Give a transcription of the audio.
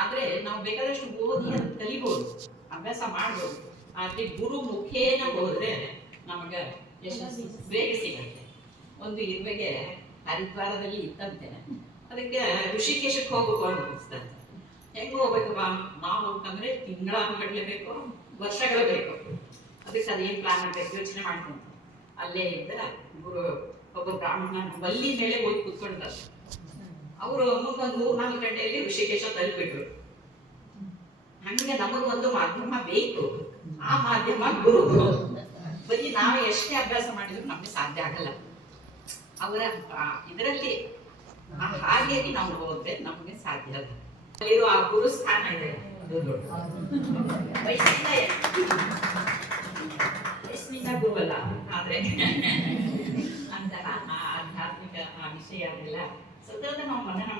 ಆದ್ರೆ ನಾವು ಬೇಕಾದಷ್ಟು ಓದಿ ಅಂತ ಕಲಿಬಹುದು, ಅಭ್ಯಾಸ ಮಾಡ್ಬೋದು. ಆದ್ರೆ ಗುರು ಮುಖೇನ ಹೋದ್ರೆ ನಮಗೆ ಯಶಸ್ಸು ಬೇಗ ಸಿಗತ್ತೆ. ಒಂದು ಇರುವೆಗೆ ಹರಿದ್ವಾರದಲ್ಲಿ ಇತ್ತಂತೆ, ಅದಕ್ಕೆ ಋಷಿಕೇಶಕ್ಕೆ ಹೋಗ್ಬೇಕು ಅನಿಸ್ತಂತೆ. ಹೆಂಗೆ ಹೋಗ್ಬೇಕು ನಾವು ಅಂತಂದ್ರೆ ತಿಂಗಳ ಬೇಕು, ವರ್ಷಗಳು ಬೇಕು. ಅದಕ್ಕೆ ಅದೇನು ಪ್ಲಾನ್ ಮಾಡ್ಬೇಕು ಯೋಚನೆ ಮಾಡ್ಕೊಂಡು ಅಲ್ಲೇ ಇದ್ದ ಗುರು ಒಬ್ಬ ಬ್ರಾಹ್ಮಣ ಬಲ್ಲಿ ಮೇಲೆ ಹೋಗಿ ಕೂತ್ಕೊಂಡ್ರು. ಅವರು ಮುಂದೊಂದು 3-4 ಗಂಟೆಯಲ್ಲಿ ಋಷಿಕೇಶ ತಲುಪಿಟ್ರು. ಹಂಗೆ ನಮಗೊಂದು ಮಾಧ್ಯಮ ಬೇಕು, ಆ ಮಾಧ್ಯಮ ಗುರು. ಬರೀ ನಾವು ಎಷ್ಟೇ ಅಭ್ಯಾಸ ಮಾಡಿದ್ರು ನಮ್ಗೆ ಸಾಧ್ಯ ಆಗಲ್ಲ. ಅವರ ಇದರಲ್ಲಿ ಹಾಗೆ ನಾವು ಹೋದ್ರೆ ನಮಗೆ ಸಾಧ್ಯ ಅಲ್ಲ. ಅಲ್ಲಿರೋ ಆ ಗುರು ಸ್ಥಾನ ಇದೆ, ವಯಸ್ಸಿನಿಂದ ಗುರು ಅಲ್ಲ, ಆದ್ರೆ ಅಂತಹ ಆಧ್ಯಾತ್ಮಿಕ ವಿಷಯ ಅದೆಲ್ಲ ಸತತ ನಾವು ಮನನ